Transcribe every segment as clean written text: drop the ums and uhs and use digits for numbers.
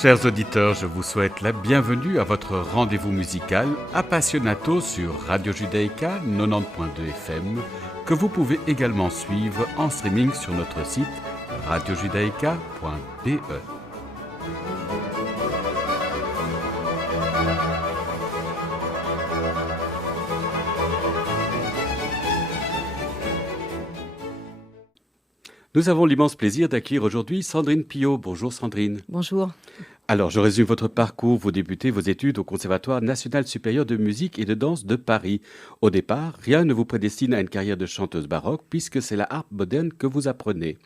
Chers auditeurs, je vous souhaite la bienvenue à votre rendez-vous musical Appassionato sur Radio Judaïka 90.2 FM, que vous pouvez également suivre en streaming sur notre site radiojudaïka.be. Nous avons l'immense plaisir d'accueillir aujourd'hui Sandrine Piot. Bonjour Sandrine. Bonjour. Alors, je résume votre parcours. Vous débutez vos études au Conservatoire national supérieur de musique et de danse de Paris. Au départ, rien ne vous prédestine à une carrière de chanteuse baroque puisque c'est la harpe moderne que vous apprenez.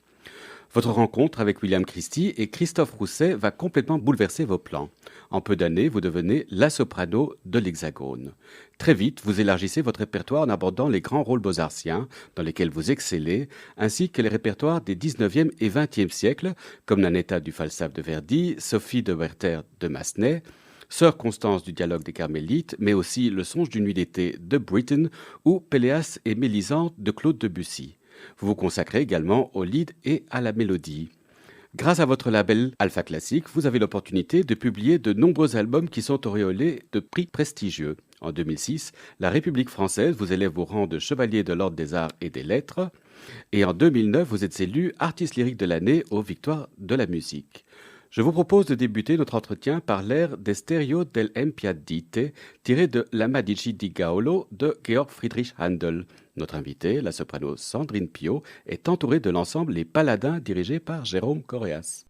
Votre rencontre avec William Christie et Christophe Rousset va complètement bouleverser vos plans. En peu d'années, vous devenez la soprano de l'Hexagone. Très vite, vous élargissez votre répertoire en abordant les grands rôles beaux-artiens dans lesquels vous excellez, ainsi que les répertoires des 19e et 20e siècles, comme Nannetta du Falstaff de Verdi, Sophie de Werther de Massenet, Sœur Constance du Dialogue des Carmélites, mais aussi Le Songe d'une nuit d'été de Britten ou Péléas et Mélisande de Claude Debussy. Vous vous consacrez également au lead et à la mélodie. Grâce à votre label Alpha Classique, vous avez l'opportunité de publier de nombreux albums qui sont auréolés de prix prestigieux. En 2006, la République française vous élève au rang de chevalier de l'Ordre des Arts et des Lettres. Et en 2009, vous êtes élu artiste lyrique de l'année aux Victoires de la musique. Je vous propose de débuter notre entretien par l'air Desterio del Empiadite, tiré de La Medici di Gaolo de Georg Friedrich Handel. Notre invitée, la soprano Sandrine Piot, est entourée de l'ensemble Les Paladins dirigé par Jérôme Correas.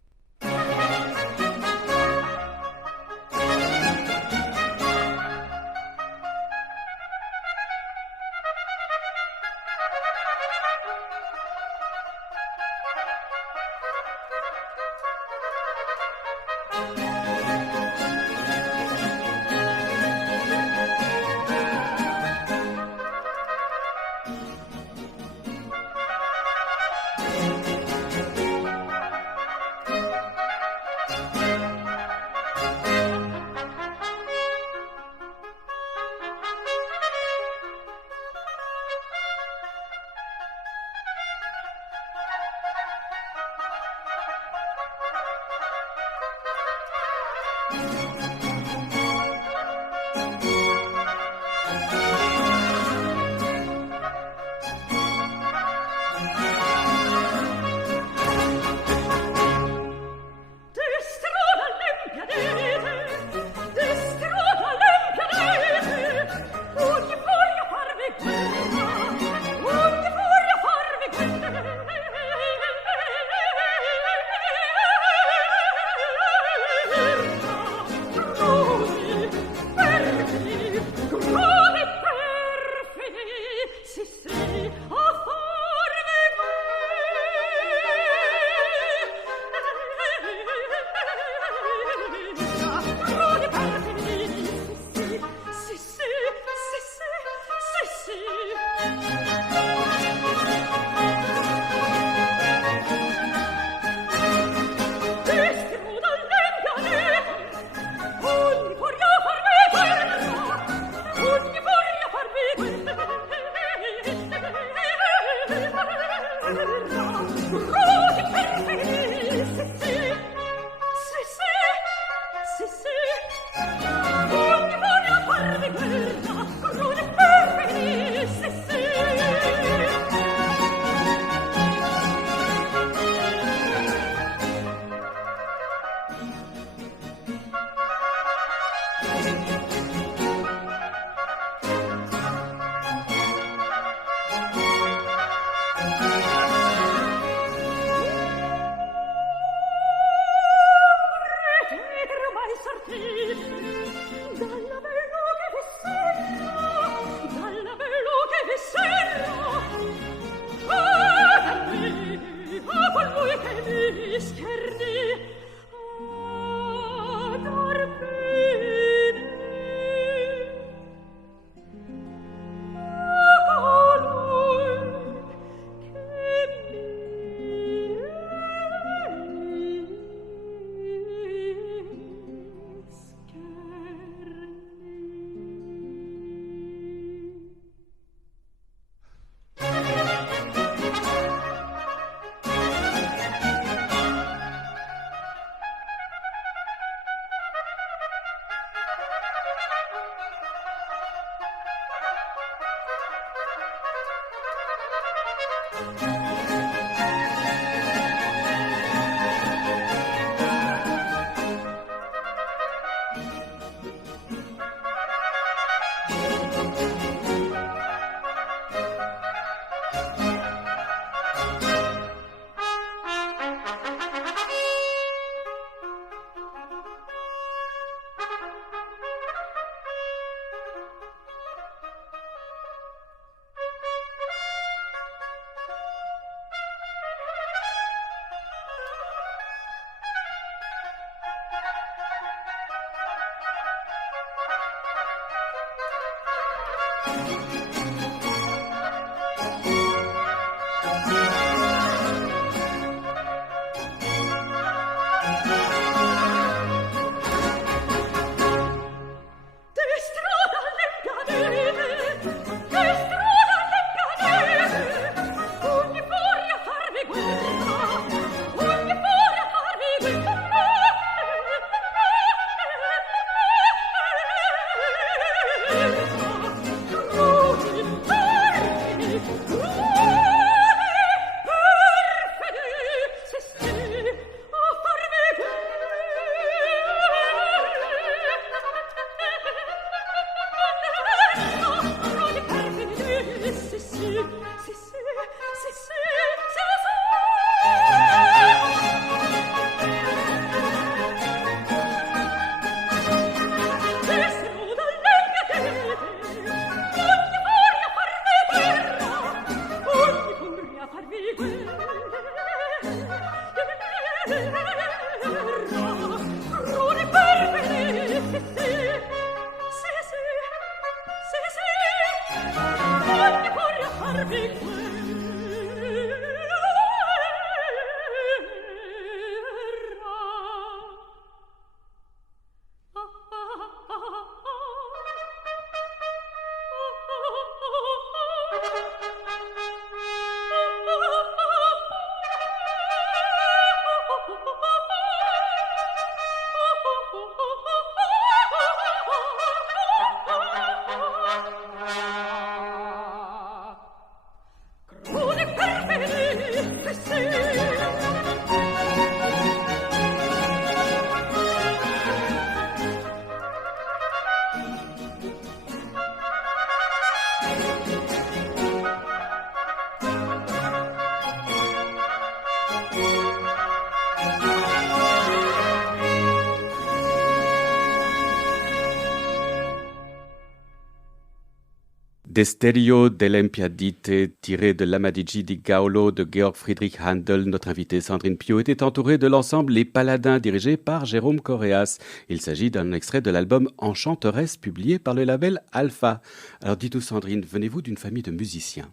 Destello dell'Olimpiadite, tiré de l'Amadigi di Gaolo de Georg Friedrich Handel, notre invitée Sandrine Piot était entourée de l'ensemble Les Paladins, dirigé par Jérôme Correas. Il s'agit d'un extrait de l'album Enchanteresse, publié par le label Alpha. Alors dites-nous Sandrine, venez-vous d'une famille de musiciens?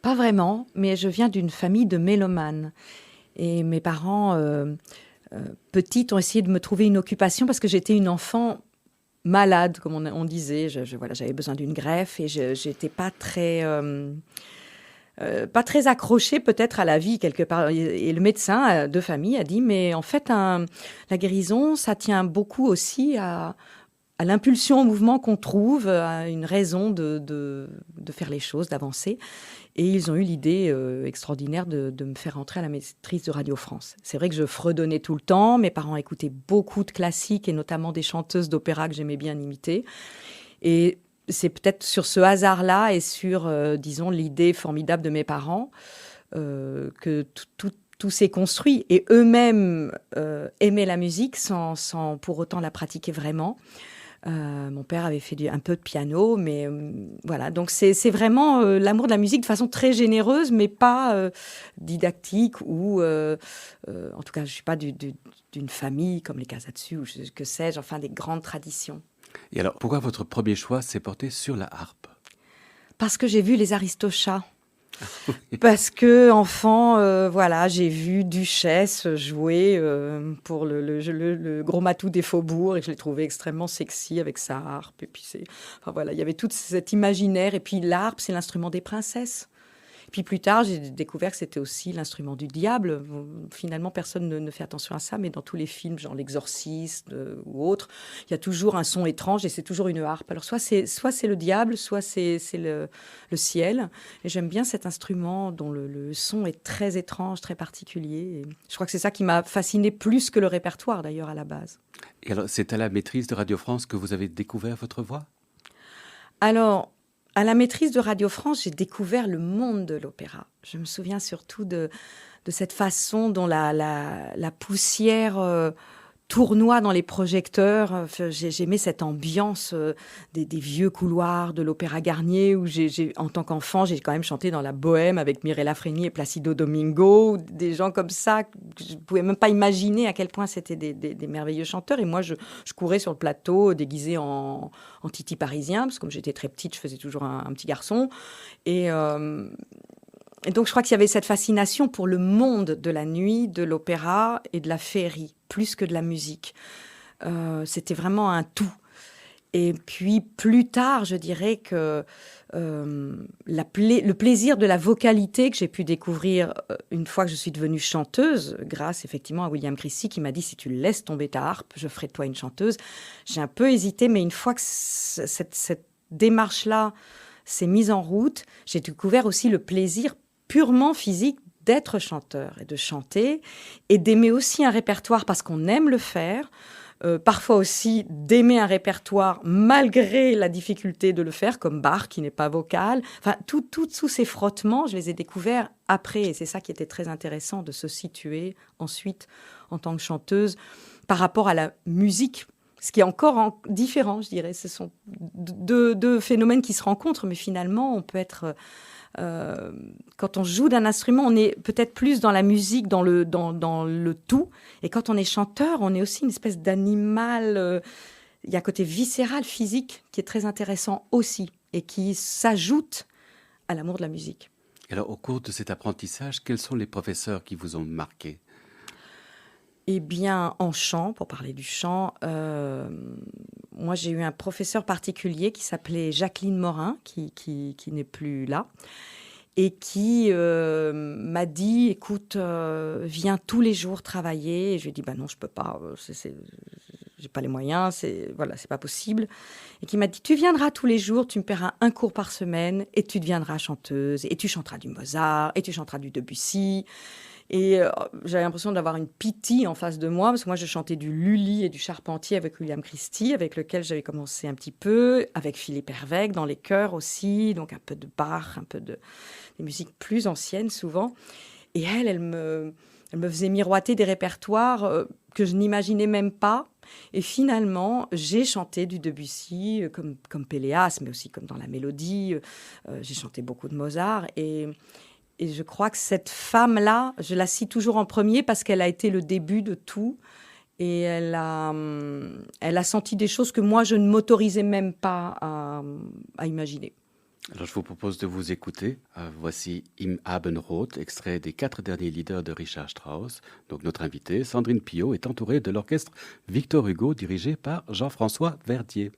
Pas vraiment, mais je viens d'une famille de mélomanes. Et mes parents, petites, ont essayé de me trouver une occupation parce que j'étais une enfant malade, comme on disait. Voilà, j'avais besoin d'une greffe et j'étais pas très accrochée peut-être à la vie quelque part. Et le médecin de famille a dit, mais en fait, la guérison, ça tient beaucoup aussi à l'impulsion au mouvement qu'on trouve, à une raison de faire les choses, d'avancer. Et ils ont eu l'idée extraordinaire de me faire entrer à la maîtrise de Radio France. C'est vrai que je fredonnais tout le temps. Mes parents écoutaient beaucoup de classiques et notamment des chanteuses d'opéra que j'aimais bien imiter. Et c'est peut-être sur ce hasard-là et sur, disons, l'idée formidable de mes parents que tout s'est construit. Et eux-mêmes aimaient la musique sans pour autant la pratiquer vraiment. Mon père avait fait un peu de piano, mais voilà. Donc c'est vraiment l'amour de la musique de façon très généreuse, mais pas didactique ou, en tout cas, je suis pas d'une famille comme les Casatsu ou que sais-je, enfin des grandes traditions. Et alors, pourquoi votre premier choix s'est porté sur la harpe? Parce que j'ai vu les Aristochats. Parce que enfant, voilà, j'ai vu Duchesse jouer pour le gros matou des faubourgs et je l'ai trouvé extrêmement sexy avec sa harpe. Et puis enfin voilà, il y avait tout cet imaginaire. Et puis l'harpe, c'est l'instrument des princesses. Puis plus tard, j'ai découvert que c'était aussi l'instrument du diable. Finalement, personne ne fait attention à ça, mais dans tous les films, genre L'Exorciste ou autres, il y a toujours un son étrange et c'est toujours une harpe. Alors soit c'est le diable, soit c'est le ciel. Et j'aime bien cet instrument dont le son est très étrange, très particulier. Et je crois que c'est ça qui m'a fascinée plus que le répertoire d'ailleurs à la base. Et alors, c'est à la maîtrise de Radio France que vous avez découvert votre voix? Alors, à la maîtrise de Radio France, j'ai découvert le monde de l'opéra. Je me souviens surtout de cette façon dont la poussière tournoie dans les projecteurs. J'aimais cette ambiance des vieux couloirs de l'Opéra Garnier où en tant qu'enfant, j'ai quand même chanté dans la bohème avec Mirella Freni et Placido Domingo, des gens comme ça. Je ne pouvais même pas imaginer à quel point c'était des merveilleux chanteurs. Et moi, je courais sur le plateau déguisée en Titi parisien, parce que comme j'étais très petite, je faisais toujours un petit garçon. Et donc, je crois qu'il y avait cette fascination pour le monde de la nuit, de l'opéra et de la féerie, plus que de la musique. C'était vraiment un tout. Et puis, plus tard, je dirais que le plaisir de la vocalité que j'ai pu découvrir une fois que je suis devenue chanteuse, grâce effectivement à William Christie, qui m'a dit « Si tu laisses tomber ta harpe, je ferai de toi une chanteuse », j'ai un peu hésité, mais une fois que cette démarche-là s'est mise en route, j'ai découvert aussi le plaisir purement physique d'être chanteur et de chanter et d'aimer aussi un répertoire parce qu'on aime le faire, parfois aussi d'aimer un répertoire malgré la difficulté de le faire, comme Bach qui n'est pas vocal. Enfin, tous ces frottements, je les ai découverts après et c'est ça qui était très intéressant de se situer ensuite en tant que chanteuse par rapport à la musique. Ce qui est encore différent, je dirais. Ce sont deux phénomènes qui se rencontrent, mais finalement, on peut être... quand on joue d'un instrument, on est peut-être plus dans la musique, dans le tout. Et quand on est chanteur, on est aussi une espèce d'animal. Il y a un côté viscéral, physique, qui est très intéressant aussi et qui s'ajoute à l'amour de la musique. Alors, au cours de cet apprentissage, quels sont les professeurs qui vous ont marqué? Eh bien, en chant, pour parler du chant, moi j'ai eu un professeur particulier qui s'appelait Jacqueline Morin, qui n'est plus là, et qui m'a dit, écoute, viens tous les jours travailler. Et je lui ai dit, bah non, je peux pas, j'ai pas les moyens, c'est pas possible. Et qui m'a dit, tu viendras tous les jours, tu me paieras un cours par semaine, et tu deviendras chanteuse, et tu chanteras du Mozart, et tu chanteras du Debussy. Et j'avais l'impression d'avoir une pitié en face de moi, parce que moi, je chantais du Lully et du Charpentier avec William Christie, avec lequel j'avais commencé un petit peu, avec Philippe Hervègue dans les chœurs aussi, donc un peu de Bach, un peu des musiques plus anciennes souvent. Et elle me faisait miroiter des répertoires que je n'imaginais même pas. Et finalement, j'ai chanté du Debussy, comme Péléas, mais aussi comme dans la Mélodie. J'ai chanté beaucoup de Mozart. Et je crois que cette femme-là, je la cite toujours en premier parce qu'elle a été le début de tout. Et elle a senti des choses que moi, je ne m'autorisais même pas à imaginer. Alors, je vous propose de vous écouter. Voici Im Abendrot, extrait des 4 derniers leaders de Richard Strauss. Donc, notre invitée, Sandrine Piot, est entourée de l'orchestre Victor Hugo, dirigé par Jean-François Verdier.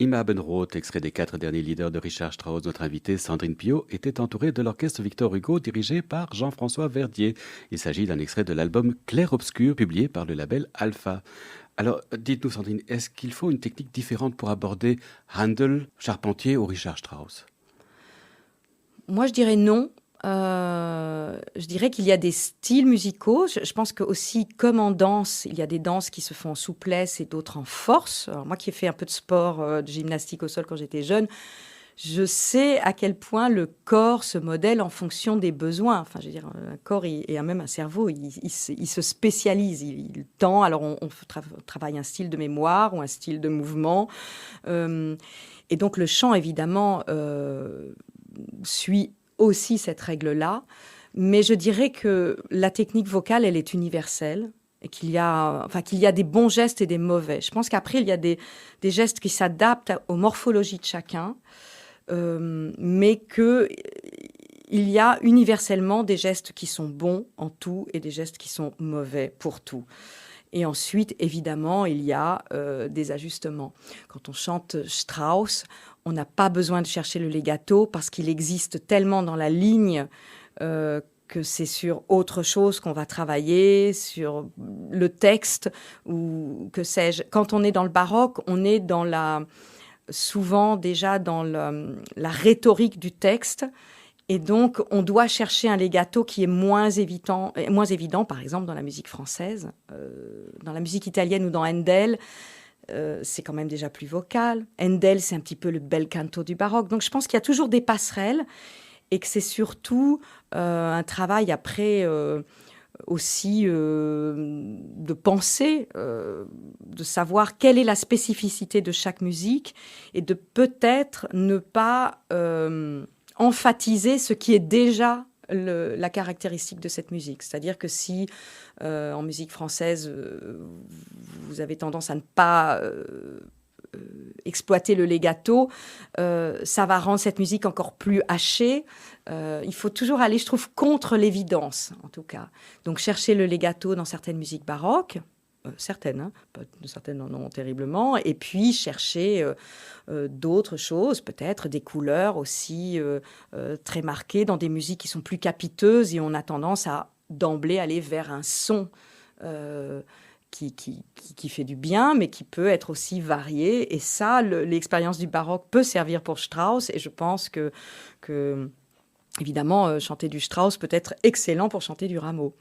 Im Abendrot, extrait des 4 derniers leaders de Richard Strauss, notre invitée Sandrine Piot était entourée de l'orchestre Victor Hugo dirigé par Jean-François Verdier. Il s'agit d'un extrait de l'album Clair Obscur publié par le label Alpha. Alors, dites-nous Sandrine, est-ce qu'il faut une technique différente pour aborder Handel, Charpentier ou Richard Strauss? Moi, je dirais non. Je dirais qu'il y a des styles musicaux. Je pense que aussi, comme en danse, il y a des danses qui se font en souplesse et d'autres en force. Alors, moi qui ai fait un peu de sport, de gymnastique au sol quand j'étais jeune, je sais à quel point le corps se modèle en fonction des besoins. Enfin, je veux dire, un corps et même un cerveau, il se spécialise, il tend. Alors, on travaille un style de mémoire ou un style de mouvement. Et donc, le chant, évidemment, suit aussi cette règle-là. Mais je dirais que la technique vocale, elle est universelle et qu'il y a des bons gestes et des mauvais. Je pense qu'après, il y a des gestes qui s'adaptent aux morphologies de chacun, mais qu'il y a universellement des gestes qui sont bons en tout et des gestes qui sont mauvais pour tout. Et ensuite, évidemment, il y a des ajustements. Quand on chante Strauss, on n'a pas besoin de chercher le legato parce qu'il existe tellement dans la ligne que c'est sur autre chose qu'on va travailler, sur le texte ou que sais-je. Quand on est dans le baroque, on est souvent déjà dans la rhétorique du texte. Et donc, on doit chercher un legato qui est moins évident, par exemple, dans la musique française. Dans la musique italienne ou dans Handel, c'est quand même déjà plus vocal. Handel, c'est un petit peu le bel canto du baroque. Donc, je pense qu'il y a toujours des passerelles et que c'est surtout un travail après aussi de penser, de savoir quelle est la spécificité de chaque musique et de peut-être ne pas emphatiser ce qui est déjà la caractéristique de cette musique. C'est-à-dire que si, en musique française, vous avez tendance à ne pas exploiter le legato, ça va rendre cette musique encore plus hachée. Il faut toujours aller, je trouve, contre l'évidence, en tout cas. Donc, chercher le legato dans certaines musiques baroques, certaines, hein, certaines en ont terriblement, et puis chercher d'autres choses, peut-être des couleurs aussi très marquées dans des musiques qui sont plus capiteuses, et on a tendance à d'emblée aller vers un son qui fait du bien, mais qui peut être aussi varié. Et ça, l'expérience du baroque peut servir pour Strauss, et je pense que évidemment, chanter du Strauss peut être excellent pour chanter du Rameau.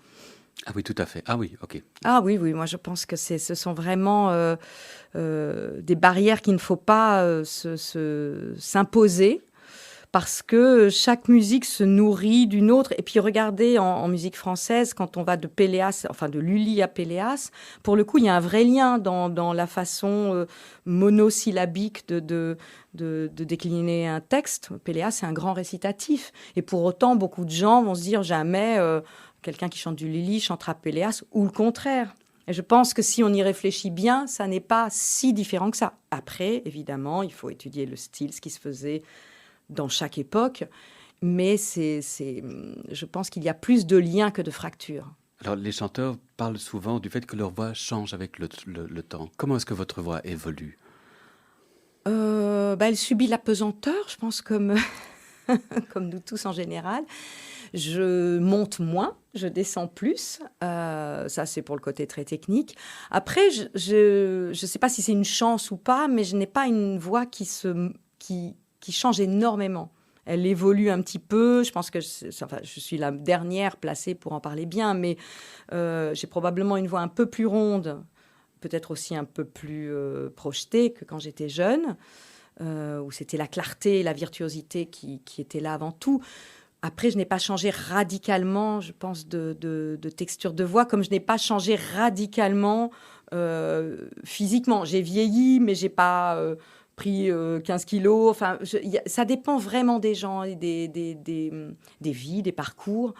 Ah oui, tout à fait. Ah oui, ok. Ah oui, moi je pense que ce sont vraiment des barrières qu'il ne faut pas s'imposer, parce que chaque musique se nourrit d'une autre. Et puis regardez, en musique française, quand on va de Péléas, enfin de Lully à Péléas, pour le coup, il y a un vrai lien dans la façon monosyllabique de décliner un texte. Péléas, c'est un grand récitatif. Et pour autant, beaucoup de gens vont se dire jamais quelqu'un qui chante du Lully chantera Péléas, ou le contraire. Et je pense que si on y réfléchit bien, ça n'est pas si différent que ça. Après, évidemment, il faut étudier le style, ce qui se faisait dans chaque époque, mais je pense qu'il y a plus de liens que de fractures. Alors, les chanteurs parlent souvent du fait que leur voix change avec le temps. Comment est-ce que votre voix évolue? Elle subit la pesanteur, je pense, comme nous tous en général. Je monte moins, je descends plus. Ça, c'est pour le côté très technique. Après, je sais pas si c'est une chance ou pas, mais je n'ai pas une voix qui change énormément. Elle évolue un petit peu. Je pense que je suis la dernière placée pour en parler bien, mais j'ai probablement une voix un peu plus ronde, peut-être aussi un peu plus projetée que quand j'étais jeune, où c'était la clarté et la virtuosité qui étaient là avant tout. Après, je n'ai pas changé radicalement, je pense, de texture de voix, comme je n'ai pas changé radicalement physiquement. J'ai vieilli, mais j'ai pas pris 15 kilos. Enfin, ça dépend vraiment des gens, des vies, des parcours,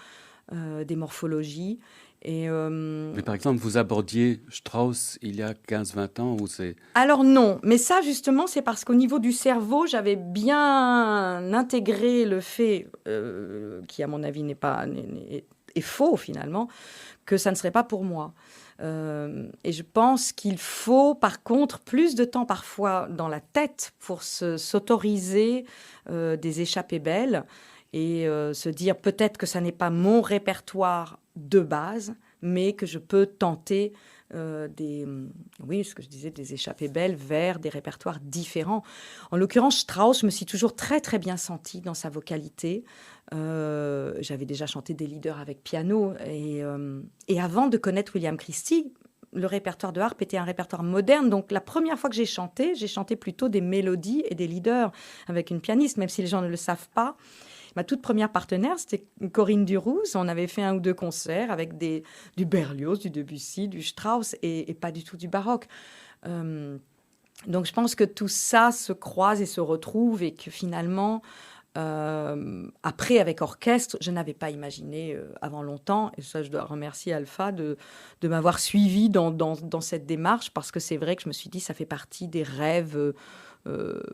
des morphologies. Mais par exemple, vous abordiez Strauss il y a 15-20 ans ou c'est... Alors non, mais ça justement, c'est parce qu'au niveau du cerveau, j'avais bien intégré le fait, qui à mon avis est faux finalement, que ça ne serait pas pour moi. Et je pense qu'il faut, par contre, plus de temps parfois dans la tête pour s'autoriser des échappées belles et se dire peut-être que ça n'est pas mon répertoire de base, mais que je peux tenter ce que je disais, des échappées belles vers des répertoires différents. En l'occurrence, Strauss, je me suis toujours très très bien sentie dans sa vocalité. J'avais déjà chanté des leaders avec piano et avant de connaître William Christie, le répertoire de harpe était un répertoire moderne. Donc la première fois que j'ai chanté plutôt des mélodies et des leaders avec une pianiste, même si les gens ne le savent pas. Ma toute première partenaire, c'était Corinne Durouze. On avait fait 1 ou 2 concerts avec du Berlioz, du Debussy, du Strauss et pas du tout du baroque. Donc je pense que tout ça se croise et se retrouve et que finalement, après avec orchestre, je n'avais pas imaginé avant longtemps, et ça je dois remercier Alpha de m'avoir suivi dans cette démarche, parce que c'est vrai que je me suis dit ça fait partie des rêves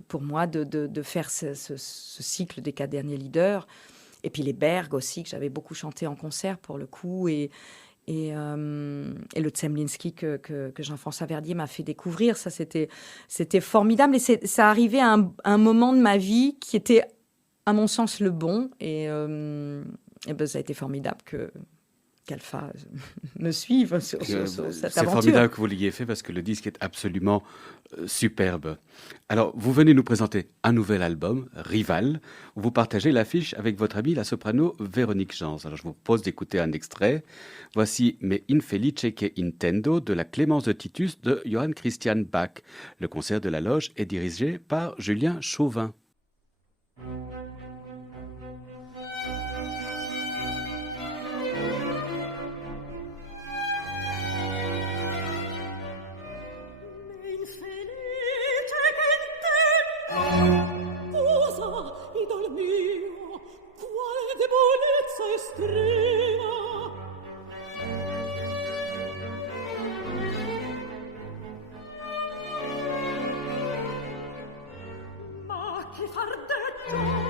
pour moi de faire ce cycle des 4 derniers leaders. Et puis les Berg aussi, que j'avais beaucoup chanté en concert pour le coup, et le Zemlinsky que Jean-François Verdier m'a fait découvrir. Ça, c'était formidable. Et ça arrivait à un moment de ma vie qui était, à mon sens, le bon. Et ça a été formidable qu'Alpha me suive sur cette aventure. C'est formidable que vous l'ayez fait parce que le disque est absolument superbe. Alors, vous venez nous présenter un nouvel album, Rival, où vous partagez l'affiche avec votre amie la soprano Véronique Jans. Alors, je vous propose d'écouter un extrait. Voici Me infelice che intendo de la Clémence de Titus de Johann Christian Bach. Le concert de la loge est dirigé par Julien Chauvin. Ma che far detto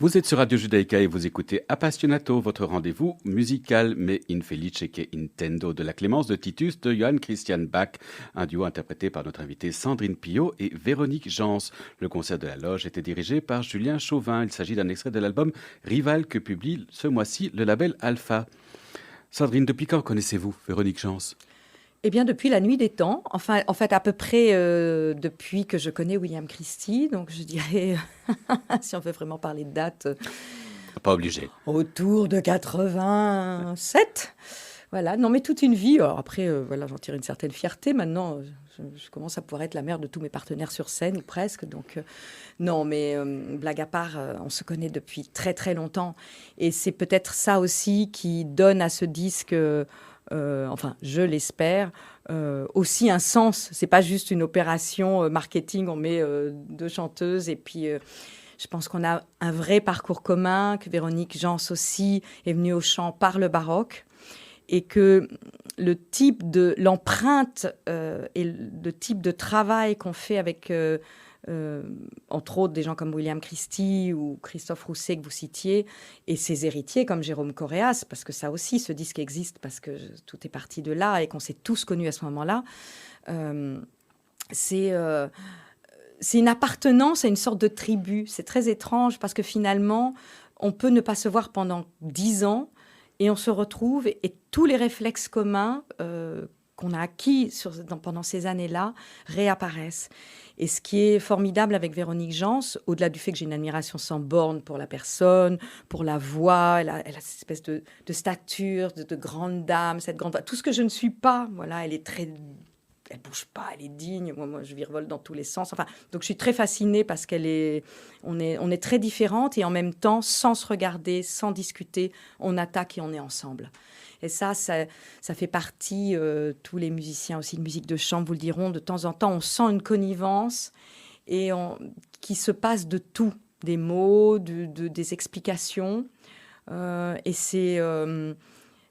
Vous êtes sur Radio Judaïka et vous écoutez Appassionato, votre rendez-vous musical mais infelice che intendo de la Clémence de Titus de Johann Christian Bach, un duo interprété par notre invitée Sandrine Pillot et Véronique Jans. Le concert de la loge était dirigé par Julien Chauvin. Il s'agit d'un extrait de l'album Rival que publie ce mois-ci le label Alpha. Sandrine, depuis quand connaissez-vous Véronique Jans ? Eh bien, depuis la nuit des temps, enfin, en fait, à peu près depuis que je connais William Christie, donc je dirais, si on veut vraiment parler de date, pas obligé. Autour de 87. Voilà, non mais toute une vie. Alors après, voilà, j'en tire une certaine fierté. Maintenant, je commence à pouvoir être la mère de tous mes partenaires sur scène, ou presque. Donc, non, mais blague à part, on se connaît depuis très très longtemps. Et c'est peut-être ça aussi qui donne à ce disque... enfin, je l'espère, aussi un sens. C'est pas juste une opération marketing, on met deux chanteuses et puis je pense qu'on a un vrai parcours commun, que Véronique Jans aussi est venue au chant par le baroque et que l'empreinte et le type de travail qu'on fait avec... entre autres des gens comme William Christie ou Christophe Rousset que vous citiez, et ses héritiers comme Jérôme Correas, parce que ça aussi, ce disque existe parce que tout est parti de là et qu'on s'est tous connus à ce moment-là. C'est une appartenance à une sorte de tribu. C'est très étrange parce que finalement, on peut ne pas se voir pendant 10 ans et on se retrouve et tous les réflexes communs qu'on a acquis pendant ces années-là réapparaissent. Et ce qui est formidable avec Véronique Jans, au-delà du fait que j'ai une admiration sans borne pour la personne, pour la voix, elle a cette espèce de stature, de grande dame, cette grande voix, tout ce que je ne suis pas, voilà, elle bouge pas, elle est digne, moi je virevole dans tous les sens, enfin, donc je suis très fascinée parce on est très différentes et en même temps, sans se regarder, sans discuter, on attaque et on est ensemble. Et ça fait partie, tous les musiciens aussi de musique de chambre vous le diront, de temps en temps, on sent une connivence et qui se passe de tout, des mots, des explications. Et c'est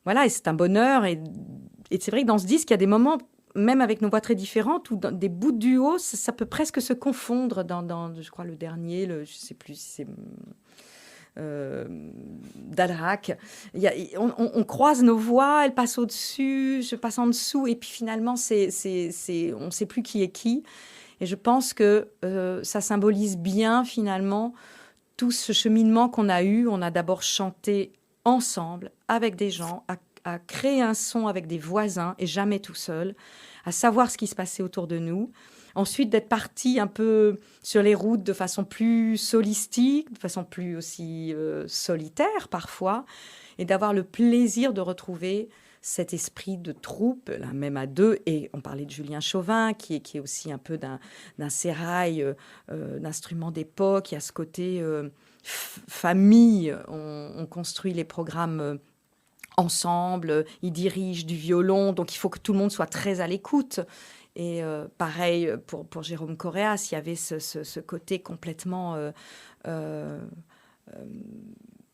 voilà, et c'est un bonheur. Et c'est vrai que dans ce disque, il y a des moments, même avec nos voix très différentes, où dans des bouts de duo, ça peut presque se confondre dans je crois, le dernier, je ne sais plus si c'est... d'Adrac. On croise nos voix, elles passent au-dessus, je passe en dessous, et puis finalement, on ne sait plus qui est qui. Et je pense que ça symbolise bien, finalement, tout ce cheminement qu'on a eu. On a d'abord chanté ensemble, avec des gens, à créer un son avec des voisins, et jamais tout seul, à savoir ce qui se passait autour de nous. Ensuite, d'être parti un peu sur les routes de façon plus solistique, de façon plus aussi solitaire parfois, et d'avoir le plaisir de retrouver cet esprit de troupe, là, même à deux. Et on parlait de Julien Chauvin, qui est aussi un peu d'un sérail d'instruments d'époque. Il y a ce côté famille. On construit les programmes ensemble. Il dirige du violon, donc il faut que tout le monde soit très à l'écoute. Et pareil pour Jérôme Correas, il y avait ce côté complètement...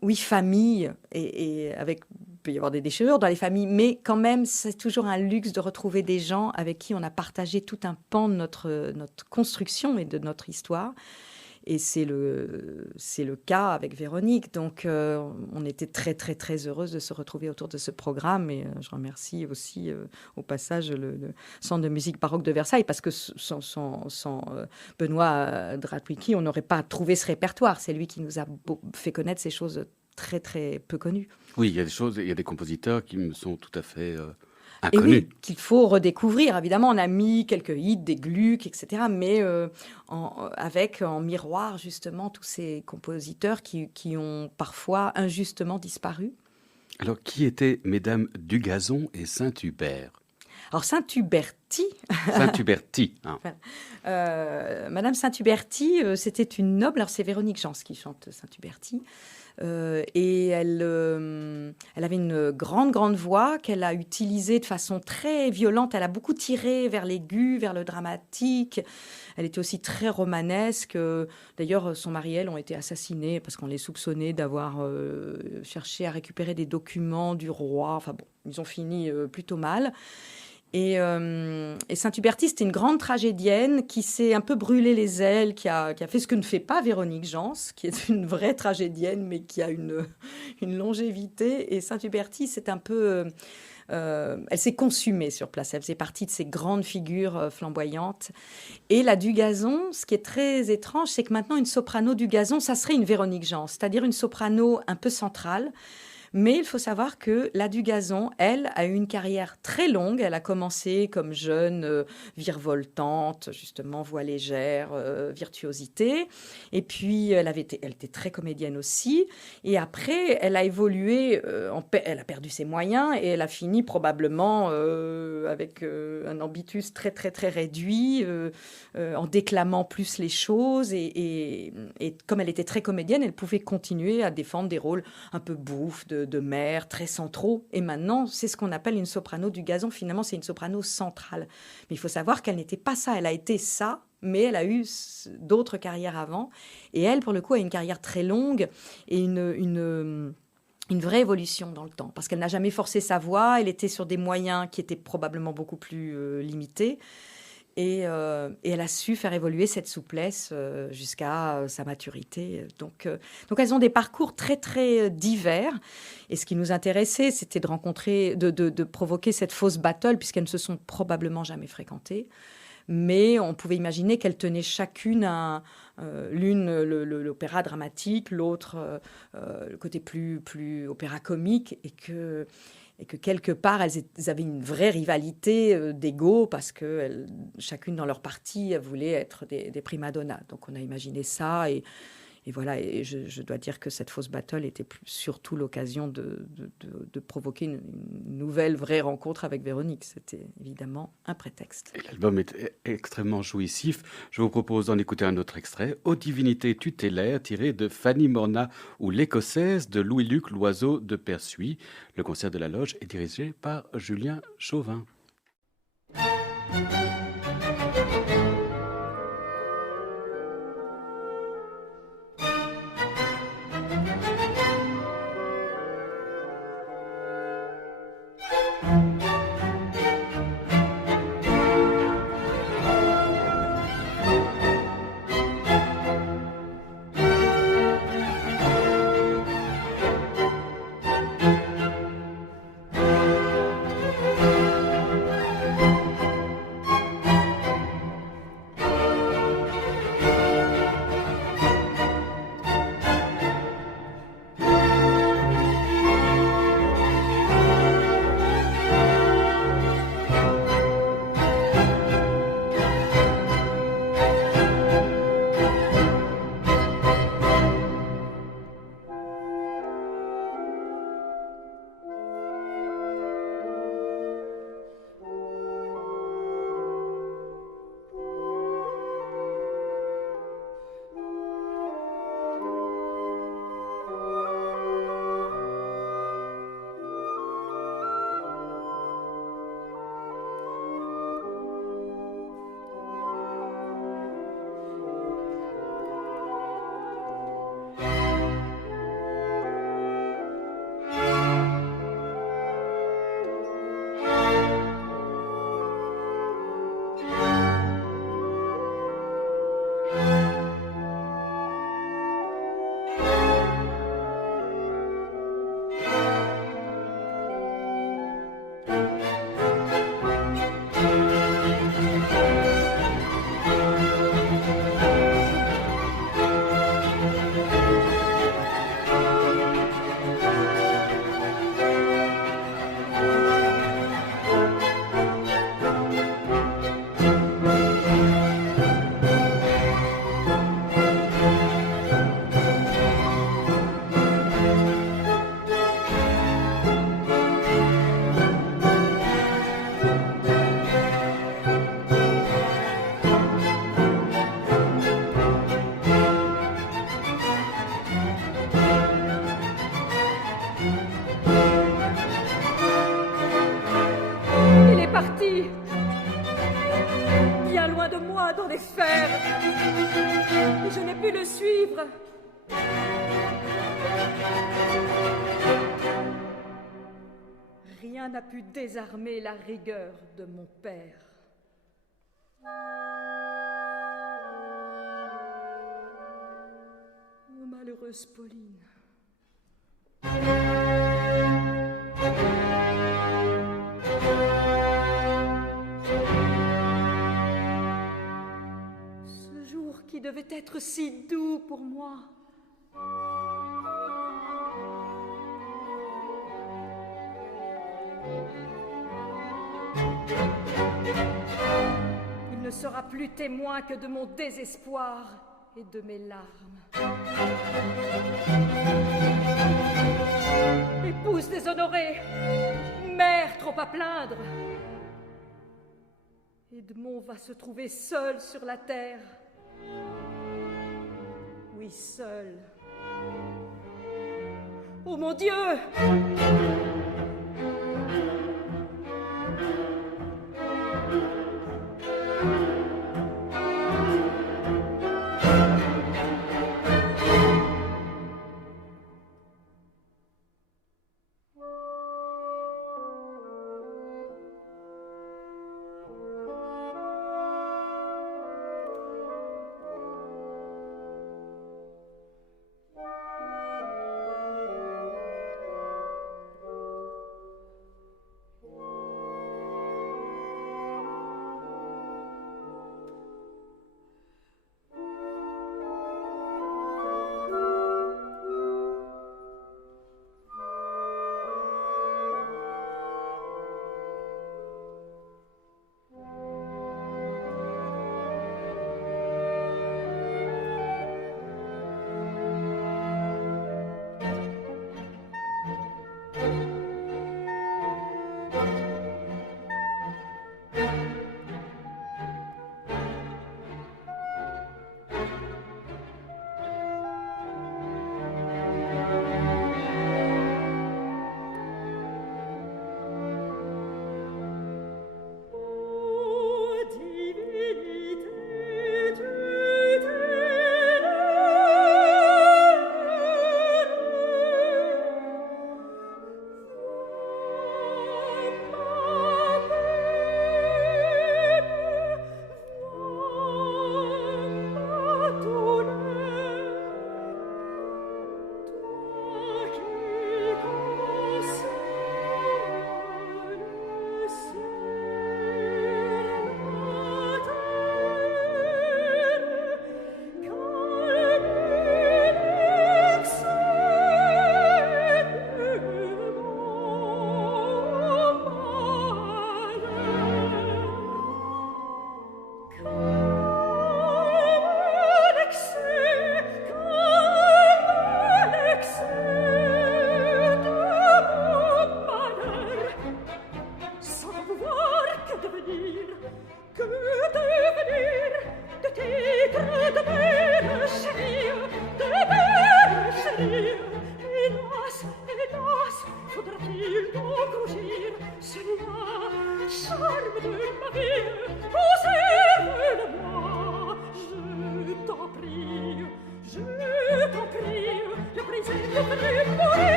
oui, famille, et avec, il peut y avoir des déchirures dans les familles, mais quand même, c'est toujours un luxe de retrouver des gens avec qui on a partagé tout un pan de notre construction et de notre histoire. Et c'est le cas avec Véronique. Donc, on était très, très, très heureuse de se retrouver autour de ce programme. Et je remercie aussi, au passage, le Centre de musique baroque de Versailles, parce que sans Benoît Dratwicki, on n'aurait pas trouvé ce répertoire. C'est lui qui nous a fait connaître ces choses très, très peu connues. Oui, il y a des choses, il y a des compositeurs qui me sont tout à fait Et inconnus. oui, qu'il faut redécouvrir. Évidemment, on a mis quelques hits, des Gluck, etc. Mais avec en miroir, justement, tous ces compositeurs qui ont parfois injustement disparu. Alors, qui étaient Mesdames Dugazon et Saint-Hubert? Alors, Saint-Huberti, Saint-Huberti, hein. Madame Saint-Huberti, c'était une noble. Alors, c'est Véronique Jans qui chante Saint-Huberti. Et elle avait une grande voix qu'elle a utilisée de façon très violente. Elle a beaucoup tiré vers l'aigu, vers le dramatique. Elle était aussi très romanesque. D'ailleurs, son mari et elle ont été assassinés parce qu'on les soupçonnait d'avoir cherché à récupérer des documents du roi. Enfin bon, ils ont fini plutôt mal. Et Saint-Huberti, c'était une grande tragédienne qui s'est un peu brûlé les ailes, qui a fait ce que ne fait pas Véronique Jans, qui est une vraie tragédienne, mais qui a une longévité. Et Saint-Huberti, c'est un peu... elle s'est consumée sur place. Elle faisait partie de ces grandes figures flamboyantes. Et la Dugazon, ce qui est très étrange, c'est que maintenant, une soprano Dugazon, ça serait une Véronique Jans, c'est-à-dire une soprano un peu centrale. Mais il faut savoir que la Dugazon, elle, a eu une carrière très longue. Elle a commencé comme jeune virevoltante, justement, voix légère, virtuosité. Et puis, elle était très comédienne aussi. Et après, elle a évolué, elle a perdu ses moyens et elle a fini probablement avec un ambitus très, très, très réduit, en déclamant plus les choses. Et comme elle était très comédienne, elle pouvait continuer à défendre des rôles un peu bouffes, de mère, très centraux. Et maintenant, c'est ce qu'on appelle une soprano Dugazon. Finalement, c'est une soprano centrale. Mais il faut savoir qu'elle n'était pas ça. Elle a été ça, mais elle a eu d'autres carrières avant. Et elle, pour le coup, a une carrière très longue et une vraie évolution dans le temps. Parce qu'elle n'a jamais forcé sa voix. Elle était sur des moyens qui étaient probablement beaucoup plus limités. Et elle a su faire évoluer cette souplesse jusqu'à sa maturité. Donc elles ont des parcours très, très divers. Et ce qui nous intéressait, c'était de rencontrer, de provoquer cette fausse battle, puisqu'elles ne se sont probablement jamais fréquentées. Mais on pouvait imaginer qu'elles tenaient chacune l'une l'opéra dramatique, l'autre le côté plus opéra comique, et que quelque part, elles avaient une vraie rivalité d'ego, parce que chacune dans leur partie voulait être des primadonnas. Donc on a imaginé ça, et voilà. Et je dois dire que cette fausse battle était surtout l'occasion de provoquer une nouvelle vraie rencontre avec Véronique. C'était évidemment un prétexte. L'album est extrêmement jouissif. Je vous propose d'en écouter un autre extrait, Aux divinités tutélaires, tiré de Fanny Morna ou l'Écossaise de Louis-Luc Loiseau de Persuis. Le concert de la Loge est dirigé par Julien Chauvin. moi dans les fers. Et je n'ai pu le suivre. Rien n'a pu désarmer la rigueur de mon père. Oh, malheureuse Pauline. Ce jour qui devait être si doux pour moi. Il ne sera plus témoin que de mon désespoir et de mes larmes. Épouse déshonorée, mère trop à plaindre, Edmond va se trouver seul sur la terre. Oui, seul. Oh mon Dieu!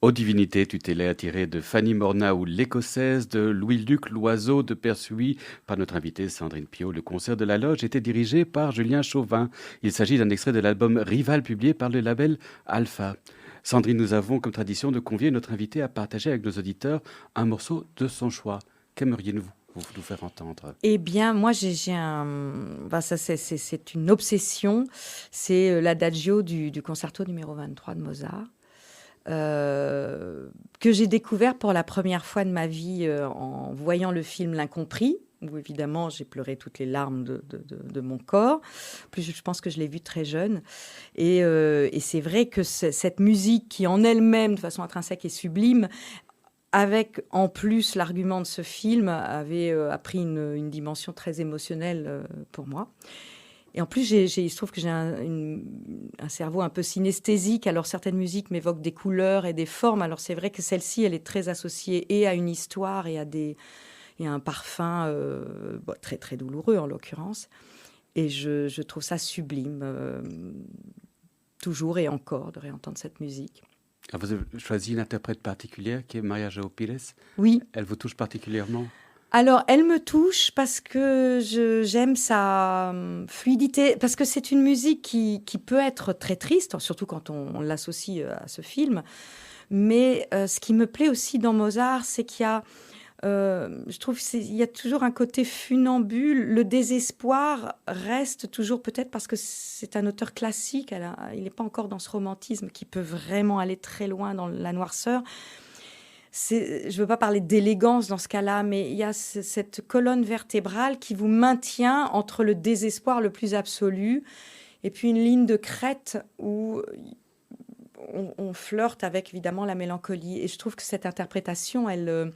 Ô divinité tutélaire tirée de Fanny Morna ou l'Écossaise de Louis-Luc Loiseau de Persuis par notre invitée Sandrine Piot. Le concert de la Loge était dirigé par Julien Chauvin. Il s'agit d'un extrait de l'album Rival publié par le label Alpha. Sandrine, nous avons comme tradition de convier notre invitée à partager avec nos auditeurs un morceau de son choix. Qu'aimeriez-vous vous nous faire entendre? Eh bien, moi, j'ai un... ça, c'est une obsession. C'est l'adagio du concerto numéro 23 de Mozart. Que j'ai découvert pour la première fois de ma vie en voyant le film L'Incompris, où évidemment j'ai pleuré toutes les larmes de mon corps. Plus je pense que je l'ai vu très jeune. Et c'est vrai que cette musique qui en elle-même, de façon intrinsèque, est sublime, avec en plus l'argument de ce film, a pris une dimension très émotionnelle pour moi. Et en plus, il se trouve que j'ai un cerveau un peu synesthésique. Alors, certaines musiques m'évoquent des couleurs et des formes. Alors, c'est vrai que celle-ci, elle est très associée et à une histoire et à un parfum très, très douloureux, en l'occurrence. Et je trouve ça sublime, toujours et encore, de réentendre cette musique. Alors vous avez choisi une interprète particulière qui est Maria João Pires. Oui. Elle vous touche particulièrement? Alors, elle me touche parce que j'aime sa fluidité, parce que c'est une musique qui peut être très triste, surtout quand on l'associe à ce film. Mais ce qui me plaît aussi dans Mozart, c'est qu'il y a, je trouve qu'il y a toujours un côté funambule. Le désespoir reste toujours, peut-être parce que c'est un auteur classique, il n'est pas encore dans ce romantisme qui peut vraiment aller très loin dans la noirceur. Je ne veux pas parler d'élégance dans ce cas-là, mais il y a cette colonne vertébrale qui vous maintient entre le désespoir le plus absolu et puis une ligne de crête où on flirte avec évidemment la mélancolie. Et je trouve que cette interprétation, elle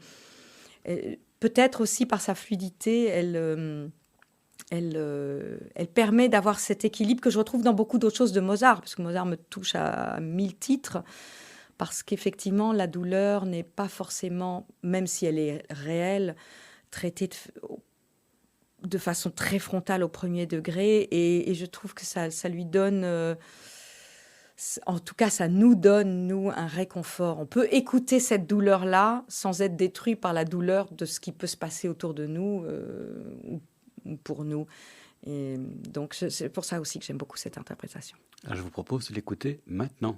peut-être aussi par sa fluidité, elle permet d'avoir cet équilibre que je retrouve dans beaucoup d'autres choses de Mozart, parce que Mozart me touche à 1000 titres. Parce qu'effectivement, la douleur n'est pas forcément, même si elle est réelle, traitée de façon très frontale au premier degré. Et je trouve que ça lui donne, en tout cas, ça nous donne, nous, un réconfort. On peut écouter cette douleur-là sans être détruit par la douleur de ce qui peut se passer autour de nous ou pour nous. Et donc, c'est pour ça aussi que j'aime beaucoup cette interprétation. Alors, je vous propose de l'écouter maintenant.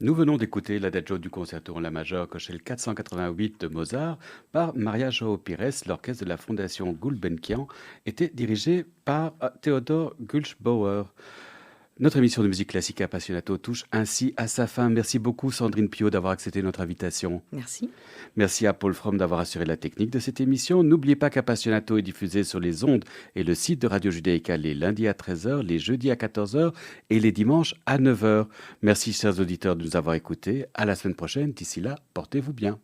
Nous venons d'écouter l'Adagio du concerto en la majeure Köchel 488 de Mozart par Maria João Pires. L'orchestre de la Fondation Gulbenkian était dirigé par Theodor Gülschbauer. Notre émission de musique classique Appassionato touche ainsi à sa fin. Merci beaucoup Sandrine Piot d'avoir accepté notre invitation. Merci. Merci à Paul Fromm d'avoir assuré la technique de cette émission. N'oubliez pas qu'Appassionato est diffusé sur les ondes et le site de Radio Judaïka les lundis à 13h, les jeudis à 14h et les dimanches à 9h. Merci chers auditeurs de nous avoir écoutés. À la semaine prochaine. D'ici là, portez-vous bien.